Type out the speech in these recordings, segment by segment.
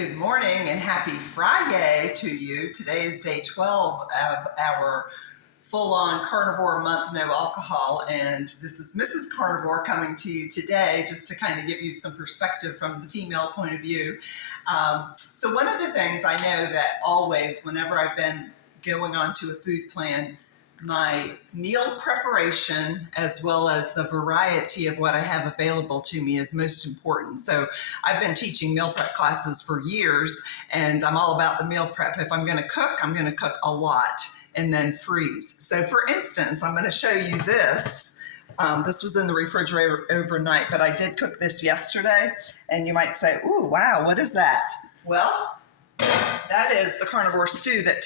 Good morning and happy Friday to you. Today is day 12 of our full-on carnivore month, no alcohol. And this is Mrs. Carnivore coming to you today just to kind of give you some perspective from the female point of view. So one of the things I know that always, whenever I've been going on to a food plan, my meal preparation as well as the variety of what I have available to me is most important. So I've been teaching meal prep classes for years, and I'm all about the meal prep. If I'm going to cook, I'm going to cook a lot and then freeze. So for instance, I'm going to show you this. This was in the refrigerator overnight, but I did cook this yesterday. And you might say, ooh, wow, what is that? Well, that is the carnivore stew that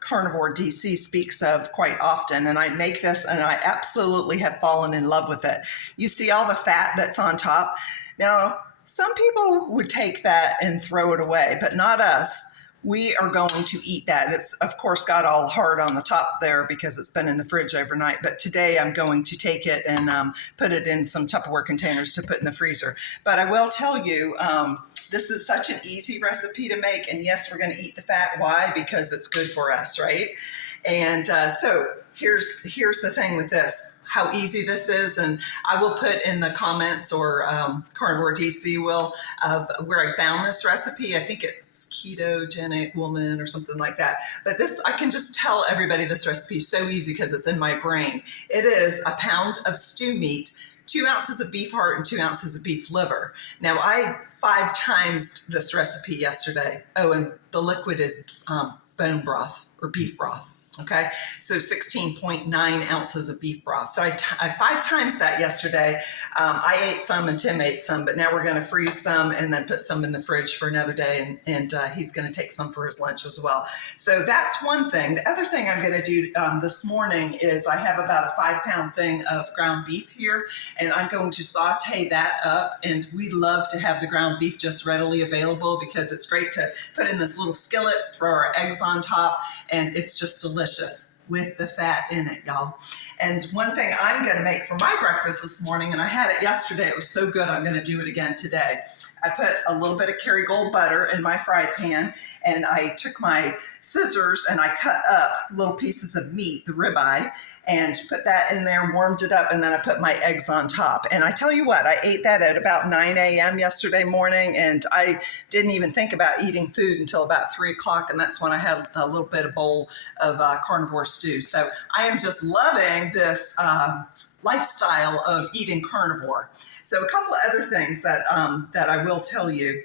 Carnivore DC speaks of quite often, and I make this and I absolutely have fallen in love with it. You see all the fat that's on top. Now, some people would take that and throw it away, but not us. We are going to eat that. It's, of course, got all hard on the top there because it's been in the fridge overnight. But today I'm going to take it and put it in some Tupperware containers to put in the freezer. But I will tell you, this is such an easy recipe to make. And yes, we're going to eat the fat. Why? Because it's good for us, right? And so here's the thing with this. How easy this is, and I will put in the comments, or Carnivore DC will, of where I found this recipe. I think it's Ketogenic Woman or something like that. But this, I can just tell everybody this recipe is so easy because it's in my brain. It is a pound of stew meat, 2 ounces of beef heart, and 2 ounces of beef liver. Now, I 5 times this recipe yesterday. Oh, and the liquid is bone broth or beef broth. Okay, so 16.9 ounces of beef broth. So I 5 times that yesterday. I ate some and Tim ate some, but now we're going to freeze some and then put some in the fridge for another day, and he's going to take some for his lunch as well. So that's one thing. The other thing I'm going to do this morning is I have about a 5-pound thing of ground beef here, and I'm going to saute that up. And we love to have the ground beef just readily available because it's great to put in this little skillet, throw our eggs on top, and it's just delicious with the fat in it, y'all. And one thing I'm going to make for my breakfast this morning, and I had it yesterday, it was so good, I'm going to do it again today. I put a little bit of Kerrygold butter in my fry pan, and I took my scissors and I cut up little pieces of meat, the ribeye, and put that in there, warmed it up, and then I put my eggs on top. And I tell you what, I ate that at about 9 a.m. yesterday morning, and I didn't even think about eating food until about 3 o'clock, and that's when I had a little bit of bowl of carnivore stew. So I am just loving this lifestyle of eating carnivore. So a couple of other things that I will tell you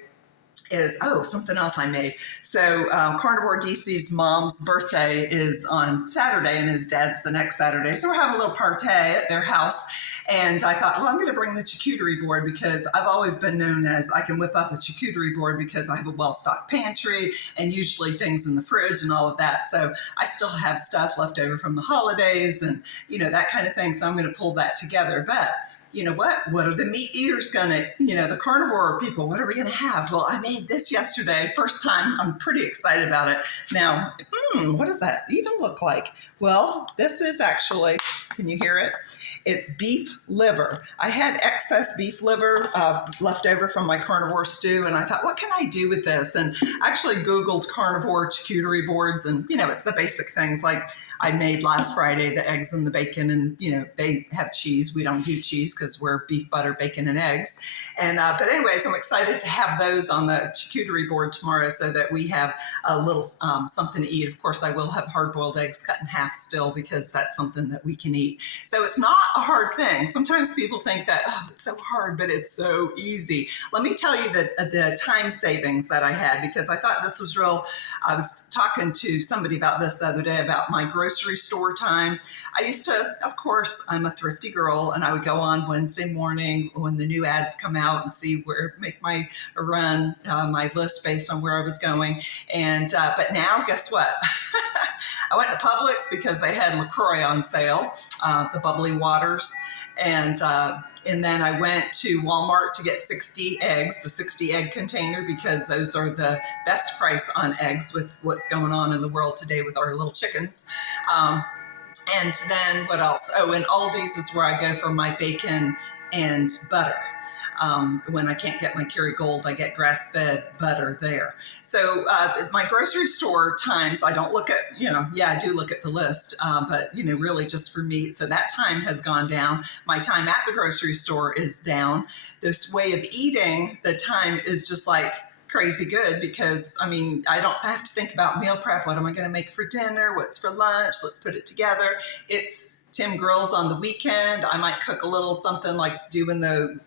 is, something else I made. So Carnivore DC's mom's birthday is on Saturday and his dad's the next Saturday. So we're having a little party at their house. And I thought, well, I'm going to bring the charcuterie board because I've always been known as I can whip up a charcuterie board because I have a well-stocked pantry and usually things in the fridge and all of that. So I still have stuff left over from the holidays and, that kind of thing. So I'm going to pull that together. But you know what are the meat eaters gonna, the carnivore people, what are we gonna have? Well, I made this yesterday, first time. I'm pretty excited about it. Now, what does that even look like? Well, this is actually, can you hear it? It's beef liver. I had excess beef liver left over from my carnivore stew, and I thought, what can I do with this? And I actually Googled carnivore charcuterie boards, and, it's the basic things like I made last Friday, the eggs and the bacon, and, they have cheese. We don't do cheese because we're beef, butter, bacon, and eggs. And but anyways, I'm excited to have those on the charcuterie board tomorrow so that we have a little something to eat. Of course, I will have hard-boiled eggs cut in half still because that's something that we can eat. So it's not a hard thing. Sometimes people think that, it's so hard, but it's so easy. Let me tell you the time savings that I had because I thought this was real. I was talking to somebody about this the other day about my grocery store time. I used to, of course, I'm a thrifty girl, and I would go on Wednesday morning when the new ads come out and see make my run, my list based on where I was going. And but now, guess what? I went to Publix because they had LaCroix on sale, the bubbly waters, and then I went to Walmart to get 60 eggs, the 60 egg container, because those are the best price on eggs with what's going on in the world today with our little chickens. And then what else? Oh, and Aldi's is where I go for my bacon and butter. When I can't get my Kerrygold, I get grass-fed butter there. So my grocery store times, I don't look at, I do look at the list, but, really just for meat. So that time has gone down. My time at the grocery store is down. This way of eating, the time is just like crazy good because, I don't have to think about meal prep. What am I going to make for dinner? What's for lunch? Let's put it together. It's Tim grills on the weekend. I might cook a little something like doing the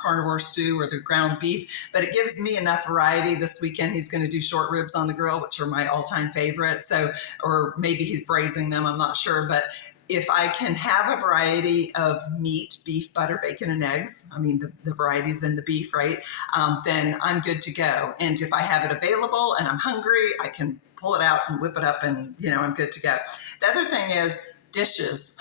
carnivore stew or the ground beef, but it gives me enough variety. This weekend he's going to do short ribs on the grill, which are my all-time favorite. So, or maybe he's braising them, I'm not sure, but if I can have a variety of meat, beef, butter, bacon, and eggs, the varieties in the beef, right? Then I'm good to go. And if I have it available and I'm hungry, I can pull it out and whip it up and, I'm good to go. The other thing is dishes.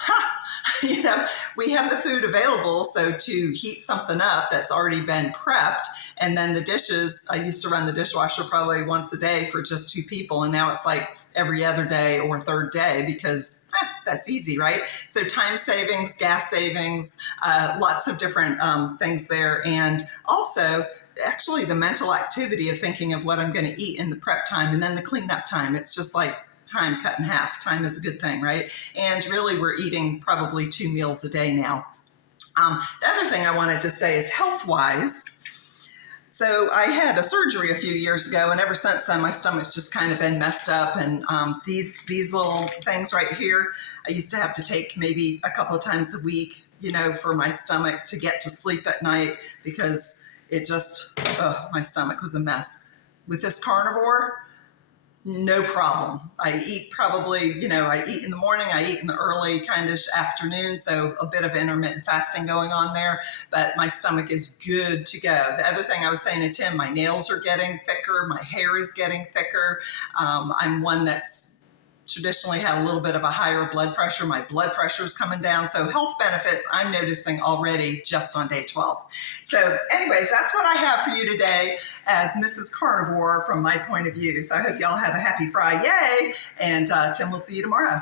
We have the food available. So to heat something up that's already been prepped, and then the dishes, I used to run the dishwasher probably once a day for just 2 people. And now it's like every other day or third day because that's easy, right? So time savings, gas savings, lots of different things there. And also, actually the mental activity of thinking of what I'm going to eat in the prep time and then the cleanup time. It's just like time cut in half. Time is a good thing, right? And really we're eating probably 2 meals a day now. The other thing I wanted to say is health-wise. So I had a surgery a few years ago, and ever since then, my stomach's just kind of been messed up. And these little things right here, I used to have to take maybe a couple of times a week, for my stomach to get to sleep at night because it just, my stomach was a mess. With this carnivore, no problem. I eat probably, I eat in the morning, I eat in the early kind of afternoon, so a bit of intermittent fasting going on there, but my stomach is good to go. The other thing I was saying to Tim, my nails are getting thicker, my hair is getting thicker. I'm one that's traditionally had a little bit of a higher blood pressure. My blood pressure is coming down. So health benefits I'm noticing already just on day 12. So anyways, that's what I have for you today as Mrs. Carnivore from my point of view. So I hope y'all have a happy Friday, and Tim will see you tomorrow.